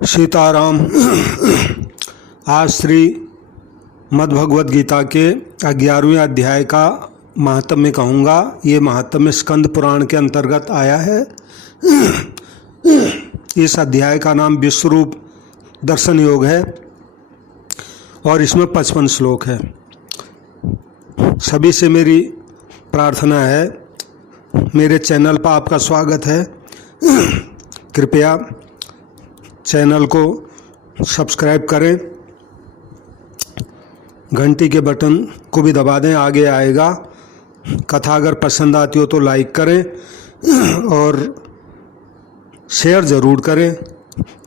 सीताराम। आज श्री मद्भगवद गीता के 11वें अध्याय का महात्म्य कहूँगा। ये महात्म्य स्कंद पुराण के अंतर्गत आया है। इस अध्याय का नाम विश्वरूप दर्शन योग है और इसमें 55 श्लोक है। सभी से मेरी प्रार्थना है, मेरे चैनल पर आपका स्वागत है। कृपया चैनल को सब्सक्राइब करें, घंटी के बटन को भी दबा दें, आगे आएगा। कथा अगर पसंद आती हो तो लाइक करें और शेयर ज़रूर करें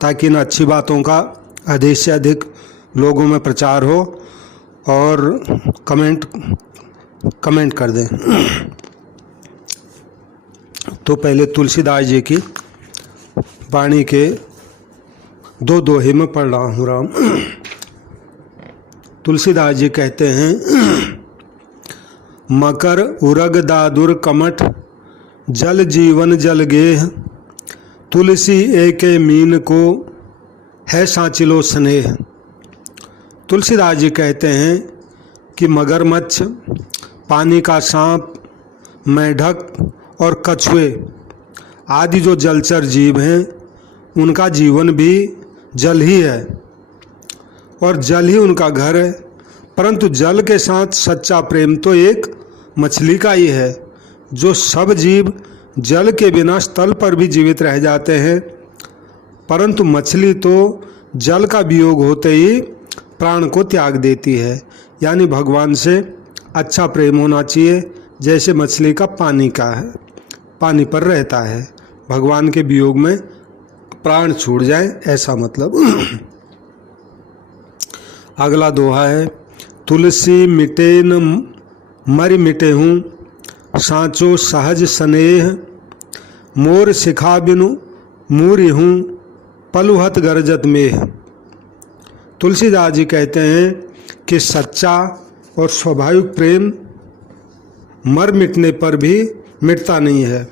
ताकि इन अच्छी बातों का अधिक से अधिक लोगों में प्रचार हो, और कमेंट कर दें। तो पहले तुलसीदास जी की वाणी के दो दोहे में पढ़ रहा हूँ। राम तुलसीदास जी कहते हैं, मकर उरग दादुर कमठ जल जीवन जल गेह, तुलसी एके मीन को है सांचिलो स्नेह। तुलसीदास जी कहते हैं कि मगरमच्छ, पानी का सांप, मेढक और कछुए आदि जो जलचर जीव हैं उनका जीवन भी जल ही है और जल ही उनका घर है। परंतु जल के साथ सच्चा प्रेम तो एक मछली का ही है। जो सब जीव जल के बिना स्थल पर भी जीवित रह जाते हैं, परंतु मछली तो जल का वियोग होते ही प्राण को त्याग देती है। यानी भगवान से अच्छा प्रेम होना चाहिए, जैसे मछली का पानी का है, पानी पर रहता है। भगवान के वियोग में प्राण छूट जाए, ऐसा मतलब। अगला दोहा है, तुलसी मिटे न मरि मिटे हूँ, सांचो सहज स्नेह, मोर शिखा बिनु मूरी हूँ, पलुहत गरजत मेह। तुलसीदास जी कहते हैं कि सच्चा और स्वाभाविक प्रेम मर मिटने पर भी मिटता नहीं है।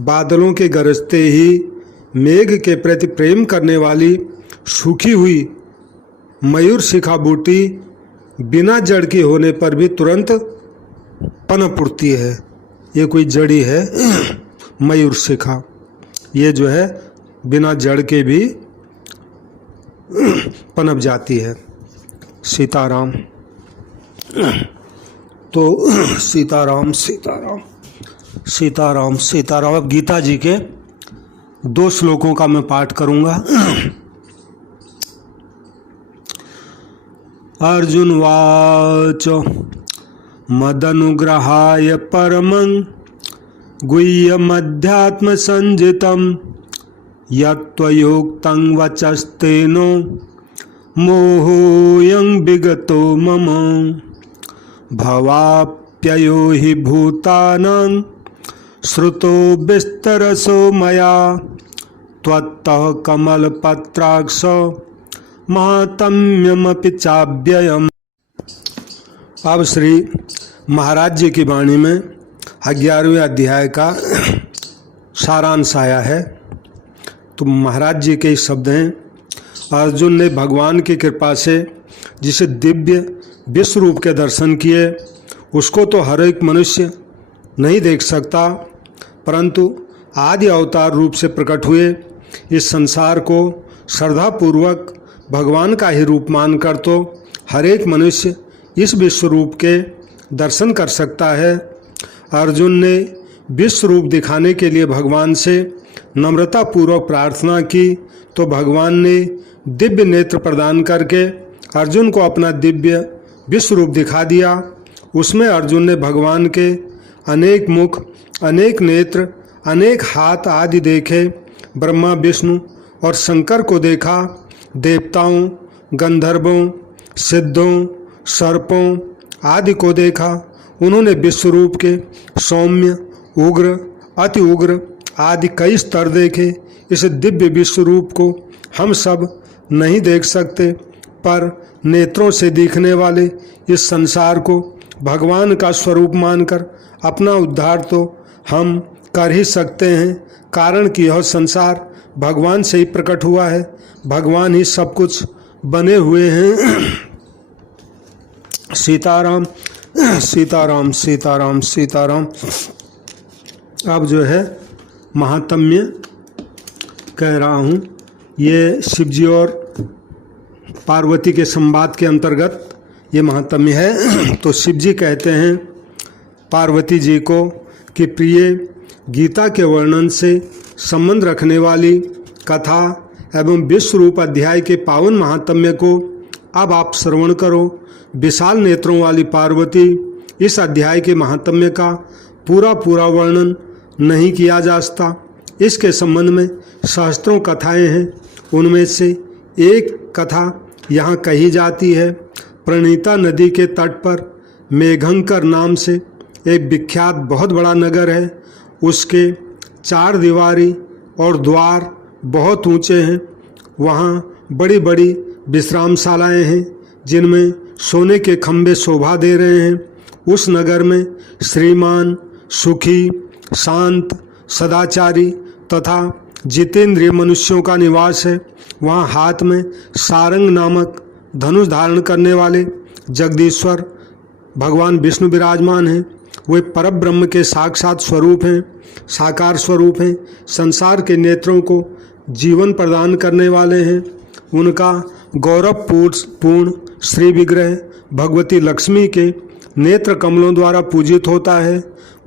बादलों के गरजते ही मेघ के प्रति प्रेम करने वाली सूखी हुई मयूर शिखा बूटी बिना जड़ की होने पर भी तुरंत पनप उठती है। ये कोई जड़ी है मयूर शिखा, ये जो है बिना जड़ के भी पनप जाती है। सीताराम। तो सीताराम सीताराम सीताराम सीताराम। अब गीता जी के 2 श्लोकों का मैं पाठ करूंगा। अर्जुन वाच मदनुग्रहाय परमं गुह्यमध्यात्म संजितं यत्त्वयोक्तं वचस्तेनो मोहोऽयं विगतो मम भवाप्ययो हि भूतानां श्रुतो विस्तरसो मया त्वत्तः कमलपत्राक्ष महात्म्यमपि चाव्ययम्। अब श्री महाराज जी की वाणी में 11वें अध्याय का सारांश आया है। तो महाराज जी के शब्द हैं, अर्जुन ने भगवान की कृपा से जिसे दिव्य विश्व रूप के दर्शन किए, उसको तो हर एक मनुष्य नहीं देख सकता, परंतु आदि अवतार रूप से प्रकट हुए इस संसार को श्रद्धापूर्वक भगवान का ही रूप मानकर तो हर एक मनुष्य इस विश्व रूप के दर्शन कर सकता है। अर्जुन ने विश्व रूप दिखाने के लिए भगवान से नम्रतापूर्वक प्रार्थना की, तो भगवान ने दिव्य नेत्र प्रदान करके अर्जुन को अपना दिव्य विश्व रूप दिखा दिया। उसमें अर्जुन ने भगवान के अनेक मुख, अनेक नेत्र, अनेक हाथ आदि देखे। ब्रह्मा, विष्णु और शंकर को देखा। देवताओं, गंधर्वों, सिद्धों, सर्पों आदि को देखा। उन्होंने विश्व रूप के सौम्य, उग्र, अति उग्र आदि कई स्तर देखे। इस दिव्य विश्व रूप को हम सब नहीं देख सकते, पर नेत्रों से दिखने वाले इस संसार को भगवान का स्वरूप मानकर अपना उद्धार तो हम कर ही सकते हैं, कारण कि यह संसार भगवान से ही प्रकट हुआ है, भगवान ही सब कुछ बने हुए हैं। सीताराम सीताराम सीताराम सीताराम। अब जो है महात्म्य कह रहा हूँ, ये शिव जी और पार्वती के संवाद के अंतर्गत ये महात्म्य है। तो शिव जी कहते हैं पार्वती जी को कि प्रिय, गीता के वर्णन से संबंध रखने वाली कथा एवं विश्व रूप अध्याय के पावन महात्म्य को अब आप श्रवण करो। विशाल नेत्रों वाली पार्वती, इस अध्याय के महात्म्य का पूरा वर्णन नहीं किया जा सकता। इसके संबंध में सहस्त्रों कथाएं हैं। उनमें से एक कथा यहाँ कही जाती है। प्रणीता नदी के तट पर मेघंकर नाम से एक विख्यात बहुत बड़ा नगर है। उसके 4 दीवारी और द्वार बहुत ऊंचे हैं। वहाँ बड़ी बड़ी विश्रामशालाएं हैं जिनमें सोने के खंभे शोभा दे रहे हैं। उस नगर में श्रीमान, सुखी, शांत, सदाचारी तथा जितेंद्रिय मनुष्यों का निवास है। वहाँ हाथ में सारंग नामक धनुष धारण करने वाले जगदीश्वर भगवान विष्णु विराजमान हैं। वे परब्रह्म के साक्षात स्वरूप हैं, साकार स्वरूप हैं। संसार के नेत्रों को जीवन प्रदान करने वाले हैं। उनका गौरवपूर्ण श्री विग्रह भगवती लक्ष्मी के नेत्र कमलों द्वारा पूजित होता है।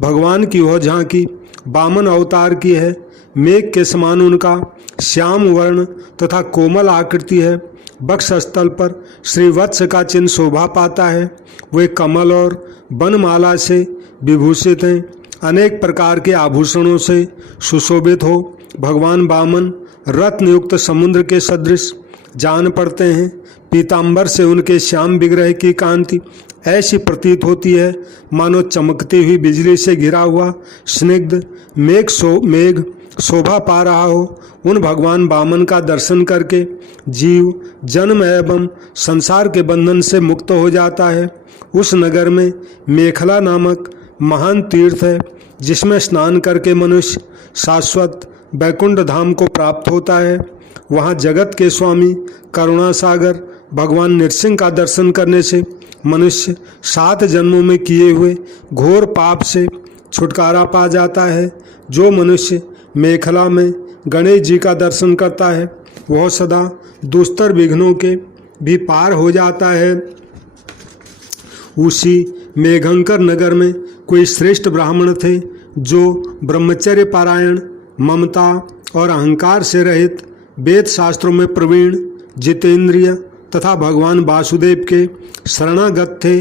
भगवान की वह झांकी वामन अवतार की है। मेघ के समान उनका श्याम वर्ण तथा कोमल आकृति है। वक्षस्थल पर श्रीवत्स का चिन्ह शोभा पाता है। वे कमल और बनमाला से विभूषित हैं। अनेक प्रकार के आभूषणों से सुशोभित हो भगवान वामन रत्नयुक्त समुद्र के सदृश जान पड़ते हैं। पीतांबर से उनके श्याम विग्रह की कांति ऐसी प्रतीत होती है मानो चमकती हुई बिजली से घिरा हुआ स्निग्ध मेघ शोभा पा रहा हो। उन भगवान वामन का दर्शन करके जीव जन्म एवं संसार के बंधन से मुक्त हो जाता है। उस नगर में मेखला नामक महान तीर्थ है जिसमें स्नान करके मनुष्य शाश्वत वैकुंठ धाम को प्राप्त होता है। वहाँ जगत के स्वामी करुणासागर भगवान नृसिंह का दर्शन करने से मनुष्य 7 जन्मों में किए हुए घोर पाप से छुटकारा पा जाता है। जो मनुष्य मेखला में गणेश जी का दर्शन करता है वह सदा दुस्तर विघ्नों के भी पार हो जाता है। उसी मेघंकर नगर में कोई श्रेष्ठ ब्राह्मण थे जो ब्रह्मचर्य पारायण, ममता और अहंकार से रहित, वेद शास्त्रों में प्रवीण, जितेंद्रिय तथा भगवान वासुदेव के शरणागत थे।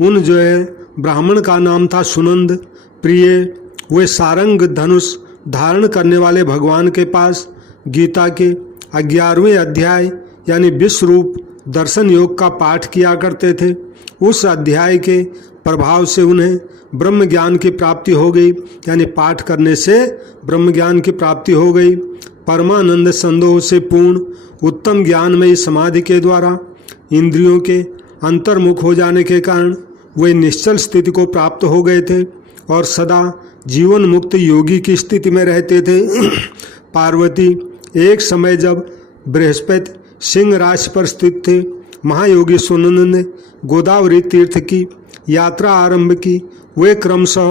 उन जो है ब्राह्मण का नाम था सुनंद। प्रिय, वे सारंग धनुष धारण करने वाले भगवान के पास गीता के 11वें अध्याय यानी विश्व रूप दर्शन योग का पाठ किया करते थे। उस अध्याय के प्रभाव से उन्हें ब्रह्म ज्ञान की प्राप्ति हो गई, यानी पाठ करने से ब्रह्म ज्ञान की प्राप्ति हो गई। परमानंद संदोह से पूर्ण उत्तम ज्ञानमयी समाधि के द्वारा इंद्रियों के अंतर्मुख हो जाने के कारण वे निश्चल स्थिति को प्राप्त हो गए थे और सदा जीवन मुक्त योगी की स्थिति में रहते थे। पार्वती एक समय जब बृहस्पति सिंह राशि पर स्थित थे, महायोगी सुनंद ने गोदावरी तीर्थ की यात्रा आरंभ की। वे क्रमशः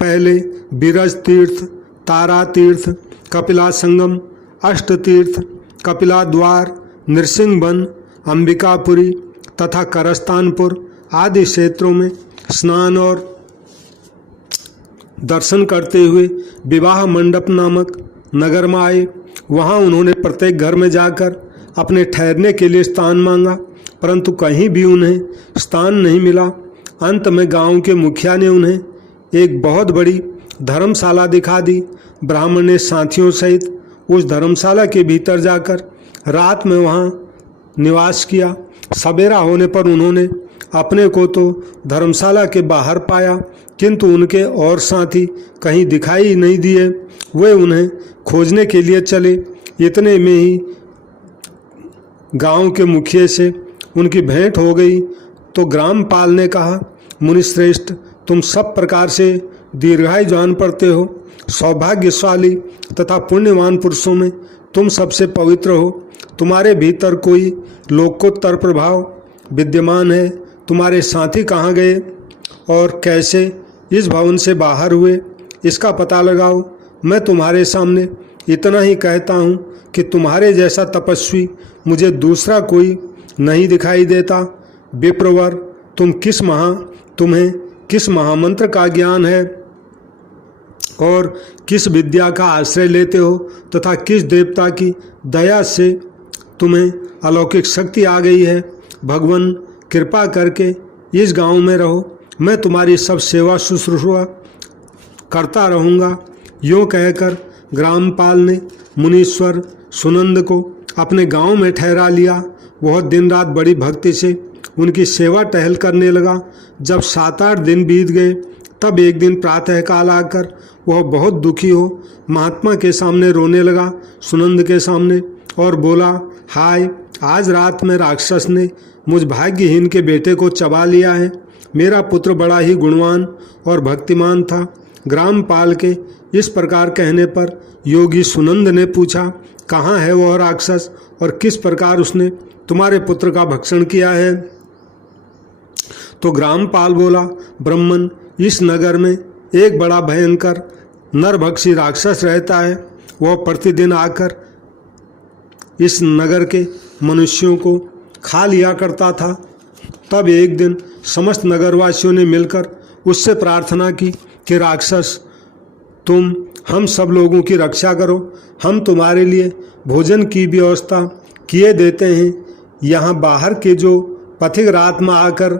पहले बिरज तीर्थ, तारा तीर्थ, कपिला संगम, अष्ट तीर्थ, कपिला द्वार, नृसिंह वन, अंबिकापुरी तथा करस्तानपुर आदि क्षेत्रों में स्नान और दर्शन करते हुए विवाह मंडप नामक नगर में आए। वहाँ उन्होंने प्रत्येक घर में जाकर अपने ठहरने के लिए स्थान मांगा, परंतु कहीं भी उन्हें स्थान नहीं मिला। अंत में गांव के मुखिया ने उन्हें एक बहुत बड़ी धर्मशाला दिखा दी। ब्राह्मण ने साथियों सहित उस धर्मशाला के भीतर जाकर रात में वहाँ निवास किया। सवेरा होने पर उन्होंने अपने को तो धर्मशाला के बाहर पाया, किंतु उनके और साथी कहीं दिखाई नहीं दिए। वे उन्हें खोजने के लिए चले। इतने में ही गांव के मुखिया से उनकी भेंट हो गई। तो ग्रामपाल ने कहा, मुनिश्रेष्ठ, तुम सब प्रकार से दीर्घायु जान पड़ते हो। सौभाग्यशाली तथा पुण्यवान पुरुषों में तुम सबसे पवित्र हो, तुम्हारे भीतर कोई लोकोत्तर प्रभाव विद्यमान है। तुम्हारे साथी कहाँ गए और कैसे इस भवन से बाहर हुए, इसका पता लगाओ। मैं तुम्हारे सामने इतना ही कहता हूँ कि तुम्हारे जैसा तपस्वी मुझे दूसरा कोई नहीं दिखाई देता। विप्रवर, तुम्हें किस महामंत्र का ज्ञान है और किस विद्या का आश्रय लेते हो तथा किस देवता की दया से तुम्हें अलौकिक शक्ति आ गई है। भगवान कृपा करके इस गांव में रहो, मैं तुम्हारी सब सेवा शुश्रूषा करता रहूँगा। यूँ कहकर ग्रामपाल ने मुनीश्वर सुनंद को अपने गांव में ठहरा लिया। वह दिन रात बड़ी भक्ति से उनकी सेवा टहल करने लगा। जब 7-8 दिन बीत गए तब एक दिन प्रातःकाल आकर वह बहुत दुखी हो महात्मा के सामने रोने लगा, सुनंद के सामने, और बोला, हाय, आज रात में राक्षस ने मुझ भाग्यहीन के बेटे को चबा लिया है। मेरा पुत्र बड़ा ही गुणवान और भक्तिमान था। ग्रामपाल के इस प्रकार कहने पर योगी सुनंद ने पूछा, कहाँ है वह राक्षस और किस प्रकार उसने तुम्हारे पुत्र का भक्षण किया है। तो ग्रामपाल बोला, ब्राह्मण, इस नगर में एक बड़ा भयंकर नरभक्षी राक्षस रहता है। वह प्रतिदिन आकर इस नगर के मनुष्यों को खा लिया करता था। तब एक दिन समस्त नगरवासियों ने मिलकर उससे प्रार्थना की कि राक्षस, तुम हम सब लोगों की रक्षा करो, हम तुम्हारे लिए भोजन की व्यवस्था किए देते हैं। यहाँ बाहर के जो पथिक रात में आकर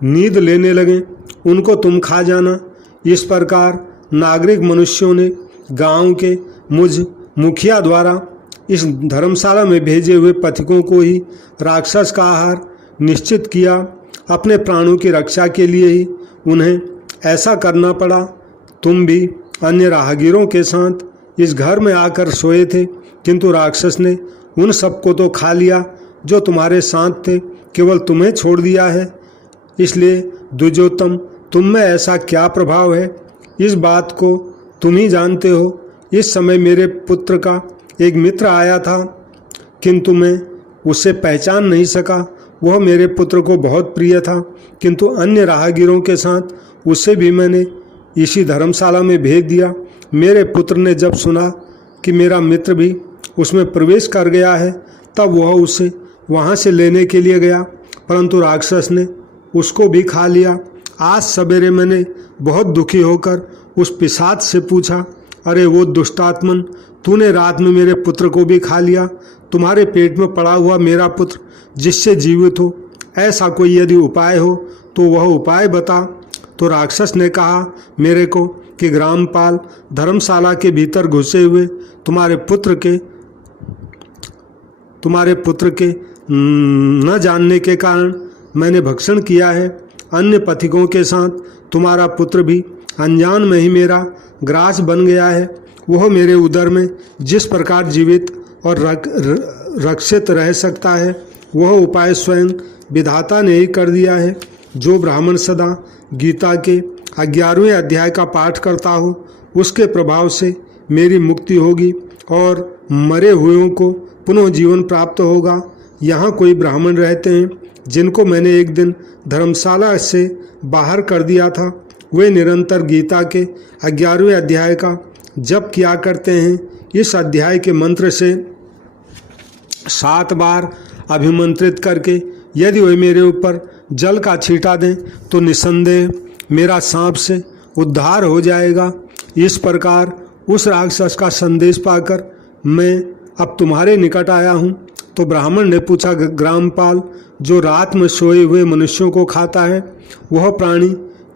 नींद लेने लगे उनको तुम खा जाना। इस प्रकार नागरिक मनुष्यों ने गांव के मुझ मुखिया द्वारा इस धर्मशाला में भेजे हुए पथिकों को ही राक्षस का आहार निश्चित किया। अपने प्राणों की रक्षा के लिए ही उन्हें ऐसा करना पड़ा। तुम भी अन्य राहगीरों के साथ इस घर में आकर सोए थे, किंतु राक्षस ने उन सबको तो खा लिया जो तुम्हारे साथ थे, केवल तुम्हें छोड़ दिया है। इसलिए द्विजोत्तम, तुम में ऐसा क्या प्रभाव है, इस बात को तुम ही जानते हो। इस समय मेरे पुत्र का एक मित्र आया था, किंतु मैं उसे पहचान नहीं सका। वह मेरे पुत्र को बहुत प्रिय था, किंतु अन्य राहगीरों के साथ उसे भी मैंने इसी धर्मशाला में भेज दिया। मेरे पुत्र ने जब सुना कि मेरा मित्र भी उसमें प्रवेश कर गया है, तब वह उसे वहाँ से लेने के लिए गया, परंतु राक्षस ने उसको भी खा लिया। आज सवेरे मैंने बहुत दुखी होकर उस पिशाच से पूछा, अरे वो दुष्टात्मन, तूने रात में मेरे पुत्र को भी खा लिया। तुम्हारे पेट में पड़ा हुआ मेरा पुत्र जिससे जीवित हो, ऐसा कोई यदि उपाय हो तो वह उपाय बता। तो राक्षस ने कहा मेरे को कि ग्रामपाल धर्मशाला के भीतर घुसे हुए तुम्हारे पुत्र के न जानने के कारण मैंने भक्षण किया है। अन्य पथिकों के साथ तुम्हारा पुत्र भी अनजान में ही मेरा ग्रास बन गया है। वह मेरे उदर में जिस प्रकार जीवित और रक्षित रह सकता है, वह उपाय स्वयं विधाता ने ही कर दिया है। जो ब्राह्मण सदा गीता के 11वें अध्याय का पाठ करता हो, उसके प्रभाव से मेरी मुक्ति होगी और मरे हुओं को पुनः जीवन प्राप्त होगा। यहाँ कोई ब्राह्मण रहते हैं जिनको मैंने एक दिन धर्मशाला से बाहर कर दिया था। वे निरंतर गीता के 11वें अध्याय का जप किया करते हैं। इस अध्याय के मंत्र से 7 बार अभिमंत्रित करके यदि वे मेरे ऊपर जल का छींटा दें तो निसंदेह मेरा सांप से उद्धार हो जाएगा। इस प्रकार उस राक्षस का संदेश पाकर मैं अब तुम्हारे निकट आया हूँ। तो ब्राह्मण ने पूछा, ग्रामपाल, जो रात में सोए हुए मनुष्यों को खाता है, वह प्राणी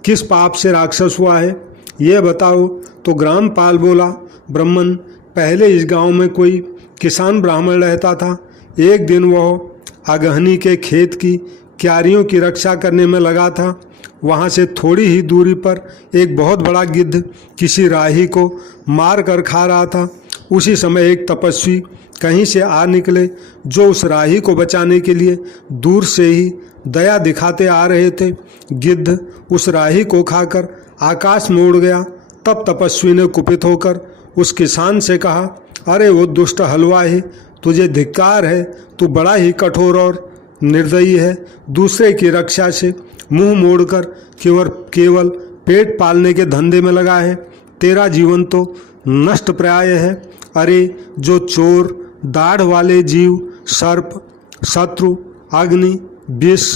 किस पाप से राक्षस हुआ है, यह बताओ। तो ग्रामपाल बोला, ब्राह्मण, पहले इस गांव में कोई किसान ब्राह्मण रहता था। एक दिन वह अगहनी के खेत की क्यारियों की रक्षा करने में लगा था। वहाँ से थोड़ी ही दूरी पर एक बहुत बड़ा गिद्ध किसी राही को मार कर खा रहा था। उसी समय एक तपस्वी कहीं से आ निकले जो उस राही को बचाने के लिए दूर से ही दया दिखाते आ रहे थे। गिद्ध उस राही को खाकर आकाश में उड़ गया। तब तपस्वी ने कुपित होकर उस किसान से कहा, अरे वो दुष्ट हलवाई, तुझे धिक्कार है, तू बड़ा ही कठोर और निर्दयी है। दूसरे की रक्षा से मुंह मोड़कर केवल पेट पालने के धंधे में लगा है। तेरा जीवन तो नष्ट प्राय है। अरे जो चोर, दाढ़ वाले जीव, सर्प, शत्रु, अग्नि, विष,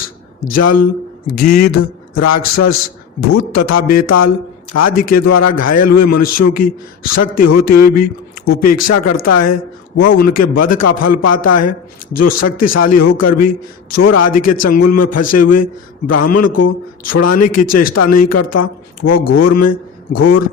जल, गीध, राक्षस, भूत तथा बेताल आदि के द्वारा घायल हुए मनुष्यों की शक्ति होते हुए भी उपेक्षा करता है, वह उनके वध का फल पाता है। जो शक्तिशाली होकर भी चोर आदि के चंगुल में फंसे हुए ब्राह्मण को छुड़ाने की चेष्टा नहीं करता, वह घोर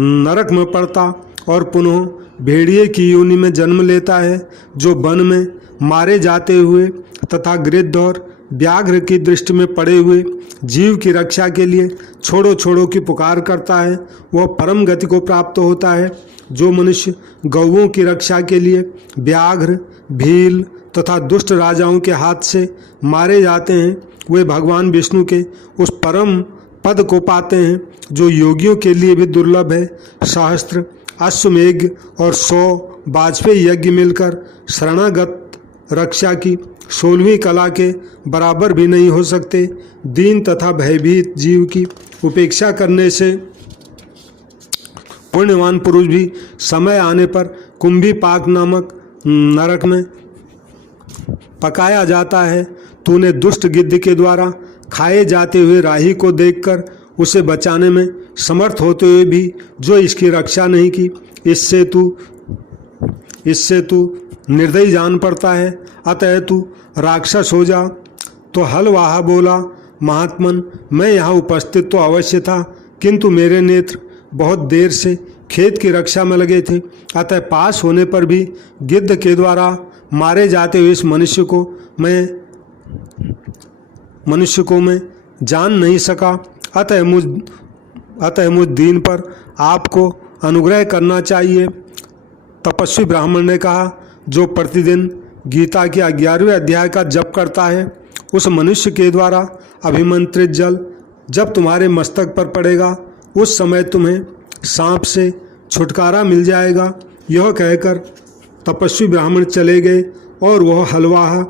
नरक में पड़ता और पुनः भेड़िए की योनि में जन्म लेता है। जो वन में मारे जाते हुए तथा गिद्ध और व्याघ्र की दृष्टि में पड़े हुए जीव की रक्षा के लिए छोड़ो छोड़ो की पुकार करता है, वह परम गति को प्राप्त होता है। जो मनुष्य गौओं की रक्षा के लिए व्याघ्र, भील तथा दुष्ट राजाओं के हाथ से मारे जाते हैं, वे भगवान विष्णु के उस परम पद को पाते हैं जो योगियों के लिए भी दुर्लभ है। सहस्त्र अश्वमेघ और 100 वाजपेयी यज्ञ मिलकर शरणागत रक्षा की 16वीं कला के बराबर भी नहीं हो सकते। दीन तथा भयभीत जीव की उपेक्षा करने से पुण्यवान पुरुष भी समय आने पर कुंभी पाक नामक नरक में पकाया जाता है। तूने दुष्ट गिद्ध के द्वारा खाए जाते हुए राही को देखकर उसे बचाने में समर्थ होते हुए भी जो इसकी रक्षा नहीं की, इससे तू निर्दयी जान पड़ता है। अतः तू राक्षस हो जा। तो हलवाहा बोला, महात्मन, मैं यहाँ उपस्थित तो अवश्य था, किंतु मेरे नेत्र बहुत देर से खेत की रक्षा में लगे थे, अतः पास होने पर भी गिद्ध के द्वारा मारे जाते हुए इस मनुष्य को मैं जान नहीं सका। अतः मुझ दीन पर आपको अनुग्रह करना चाहिए। तपस्वी ब्राह्मण ने कहा, जो प्रतिदिन गीता के 11वें अध्याय का जप करता है, उस मनुष्य के द्वारा अभिमंत्रित जल जब तुम्हारे मस्तक पर पड़ेगा, उस समय तुम्हें सांप से छुटकारा मिल जाएगा। यह कहकर तपस्वी ब्राह्मण चले गए और वह हलवाहा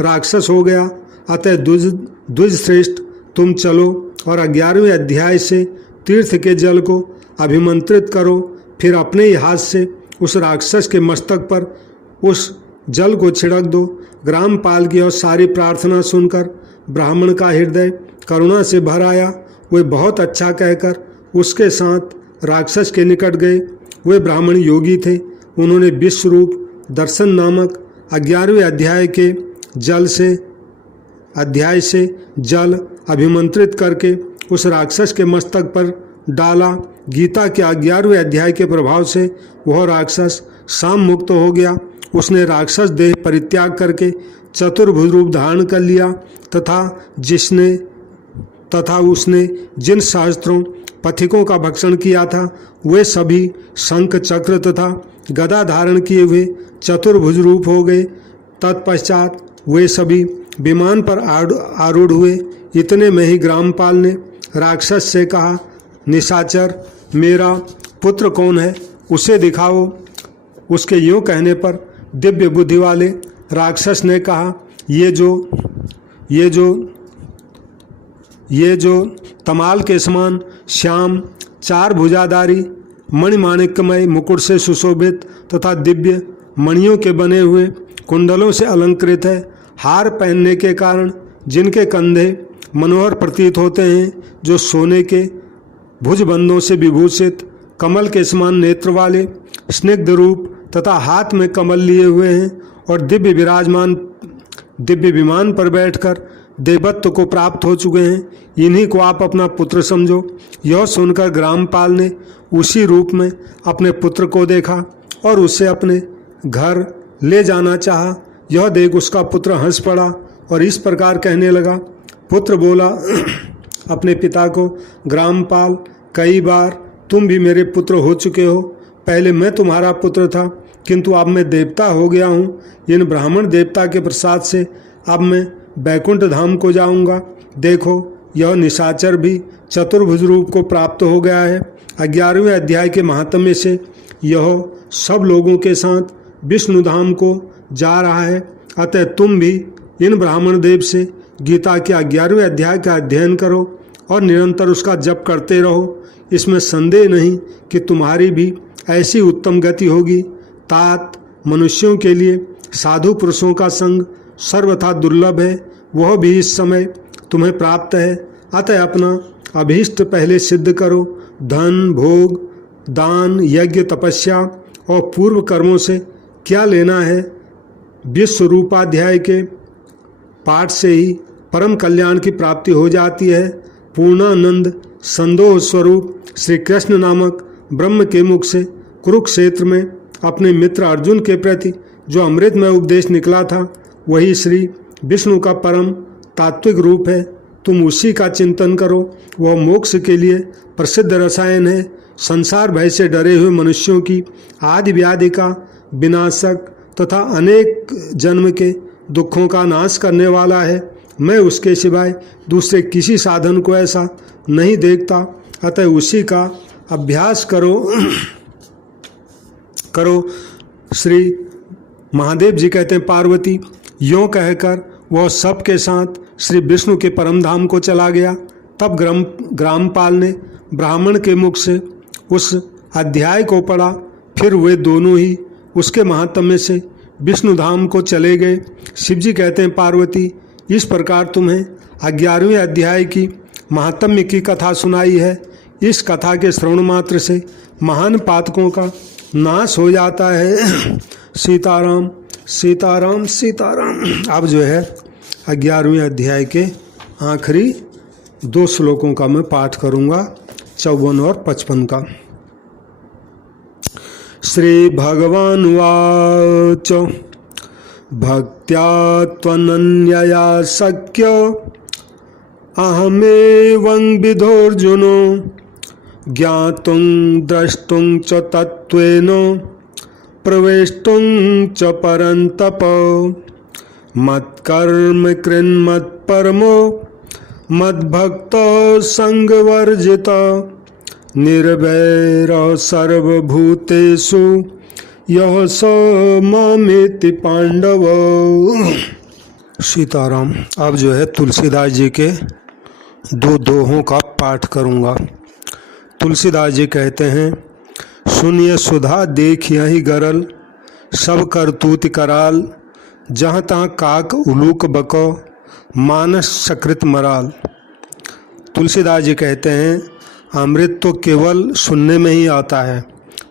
राक्षस हो गया। अतः द्विज श्रेष्ठ, तुम चलो और 11वें अध्याय से तीर्थ के जल को अभिमंत्रित करो, फिर अपने ही हाथ से उस राक्षस के मस्तक पर उस जल को छिड़क दो। ग्रामपाल की और सारी प्रार्थना सुनकर ब्राह्मण का हृदय करुणा से भर आया। वे बहुत अच्छा कहकर उसके साथ राक्षस के निकट गए। वे ब्राह्मण योगी थे। उन्होंने विश्वरूप दर्शन नामक 11वें अध्याय से जल अभिमंत्रित करके उस राक्षस के मस्तक पर डाला। गीता के 11वें अध्याय के प्रभाव से वह राक्षस शाम मुक्त हो गया। उसने राक्षस देह परित्याग करके चतुर्भुज रूप धारण कर लिया तथा उसने जिन सहस्त्रों पथिकों का भक्षण किया था, वे सभी शंख चक्र तथा गदा धारण किए हुए चतुर्भुज रूप हो गए। तत्पश्चात वे सभी विमान पर आरूढ़ हुए। इतने में ही ग्रामपाल ने राक्षस से कहा, निशाचर, मेरा पुत्र कौन है, उसे दिखाओ। उसके यूँ कहने पर दिव्य बुद्धि वाले राक्षस ने कहा, ये जो तमाल के समान श्याम, 4 भुजाधारी, मणिमाणिक्यमय मुकुट से सुशोभित तथा दिव्य मणियों के बने हुए कुंडलों से अलंकृत है, हार पहनने के कारण जिनके कंधे मनोहर प्रतीत होते हैं, जो सोने के भुजबंधों से विभूषित, कमल के समान नेत्र वाले, स्निग्ध रूप तथा हाथ में कमल लिए हुए हैं और दिव्य विमान पर बैठकर देवत्व को प्राप्त हो चुके हैं, इन्हीं को आप अपना पुत्र समझो। यह सुनकर ग्रामपाल ने उसी रूप में अपने पुत्र को देखा और उसे अपने घर ले जाना चाहा। यह देख उसका पुत्र हंस पड़ा और इस प्रकार कहने लगा। पुत्र बोला अपने पिता को, ग्रामपाल, कई बार तुम भी मेरे पुत्र हो चुके हो। पहले मैं तुम्हारा पुत्र था, किंतु अब मैं देवता हो गया हूँ। इन ब्राह्मण देवता के प्रसाद से अब मैं बैकुंठ धाम को जाऊँगा। देखो, यह निशाचर भी चतुर्भुज रूप को प्राप्त हो गया है। 11वें अध्याय के महात्म्य से यह सब लोगों के साथ विष्णु धाम को जा रहा है। अतः तुम भी इन ब्राह्मण देव से गीता के 11वें अध्याय का अध्ययन करो और निरंतर उसका जप करते रहो। इसमें संदेह नहीं कि तुम्हारी भी ऐसी उत्तम गति होगी। तात मनुष्यों के लिए साधु पुरुषों का संग सर्वथा दुर्लभ है, वह भी इस समय तुम्हें प्राप्त है। अतः अपना अभीष्ट पहले सिद्ध करो। धन, भोग, दान, यज्ञ, तपस्या और पूर्व कर्मों से क्या लेना है। विश्व रूपाध्याय के पाठ से ही परम कल्याण की प्राप्ति हो जाती है। पूर्णानंद संदोह स्वरूप श्री कृष्ण नामक ब्रह्म के मुख से कुरुक्षेत्र में अपने मित्र अर्जुन के प्रति जो अमृतमय उपदेश निकला था, वही श्री विष्णु का परम तात्विक रूप है। तुम उसी का चिंतन करो। वह मोक्ष के लिए प्रसिद्ध रसायन है। संसार भय से डरे हुए मनुष्यों की आदि व्याधि का विनाशक तथा अनेक जन्म के दुखों का नाश करने वाला है। मैं उसके सिवाय दूसरे किसी साधन को ऐसा नहीं देखता। अतः उसी का अभ्यास करो। श्री महादेव जी कहते हैं, पार्वती यों कहकर वह सबके साथ श्री विष्णु के परम धाम को चला गया। तब ग्रामपाल ने ब्राह्मण के मुख से उस अध्याय को पढ़ा। फिर वे दोनों ही उसके महात्म्य से विष्णु धाम को चले गए। शिव जी कहते हैं, पार्वती इस प्रकार तुम्हें 11वें अध्याय की महात्म्य की कथा सुनाई है। इस कथा के श्रवण मात्र से महान पातकों का नाश हो जाता है। सीताराम सीताराम सीताराम। अब जो है 11वें अध्याय के आखिरी 2 श्लोकों का मैं पाठ करूंगा, 54 और 55 का। श्री भगवान वाच भक्त्या त्वनन्यया शक्य अहमेवं विधोर्जुनो ज्ञातुं द्रष्टुं च तत्त्वेन प्रवेष्टुं च परन्तप मत्कर्म कृन्मत्परमो मद्भक्त संगवर्जित निर्वैर सर्वभूतेषु यह स मामेति पांडव। सीताराम। अब जो है तुलसीदास जी के 2 दोहों का पाठ करूंगा। तुलसीदास जी कहते हैं, सुनिए सुधा देख यही गरल सब करतूत कराल जहाँ तहाँ काक उलूक बको मानस सकृत मराल। तुलसीदास जी कहते हैं, अमृत तो केवल सुनने में ही आता है,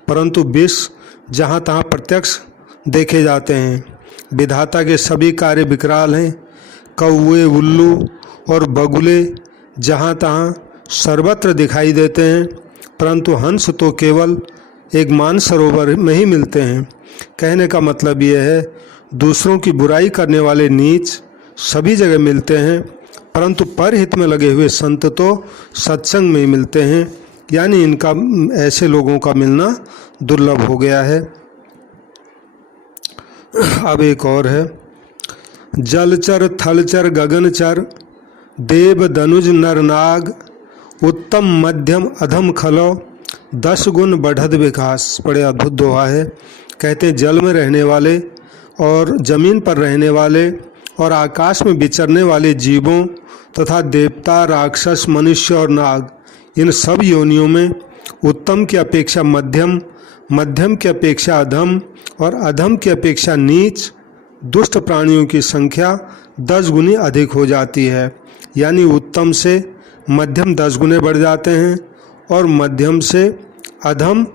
परंतु विष जहाँ तहाँ प्रत्यक्ष देखे जाते हैं। विधाता के सभी कार्य विकराल हैं। कौवे, उल्लू और बगुले जहाँ तहाँ सर्वत्र दिखाई देते हैं, परंतु हंस तो केवल एक मानसरोवर में ही मिलते हैं। कहने का मतलब यह है, दूसरों की बुराई करने वाले नीच सभी जगह मिलते हैं, परंतु परहित में लगे हुए संत तो सत्संग में ही मिलते हैं। यानी इनका ऐसे लोगों का मिलना दुर्लभ हो गया है। अब एक और है, जलचर थलचर गगनचर देव दनुज नरनाग उत्तम मध्यम अधम खलो 10 गुण बढ़त विकास। बड़े अद्भुत दोहा है। कहते हैं, जल में रहने वाले और जमीन पर रहने वाले और आकाश में विचरने वाले जीवों तथा देवता, राक्षस, मनुष्य और नाग, इन सब योनियों में उत्तम की अपेक्षा मध्यम, मध्यम की अपेक्षा अधम और अधम की अपेक्षा नीच दुष्ट प्राणियों की संख्या 10 गुनी अधिक हो जाती है। यानी उत्तम से मध्यम 10 गुने बढ़ जाते हैं और मध्यम से अधम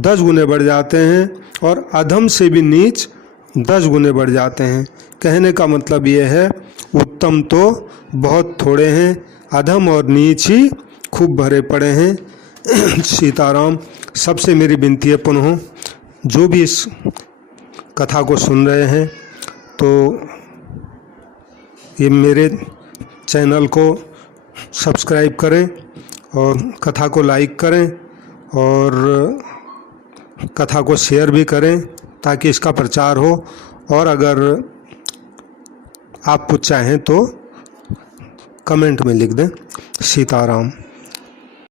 10 गुने बढ़ जाते हैं और अधम से भी नीच 10 गुने बढ़ जाते हैं। कहने का मतलब ये है, उत्तम तो बहुत थोड़े हैं, अधम और नीच ही खूब भरे पड़े हैं। सीताराम। सबसे मेरी विनती है, पुनः जो भी इस कथा को सुन रहे हैं तो ये मेरे चैनल को सब्सक्राइब करें और कथा को लाइक करें और कथा को शेयर भी करें ताकि इसका प्रचार हो। और अगर आप कुछ चाहें तो कमेंट में लिख दें। सीताराम।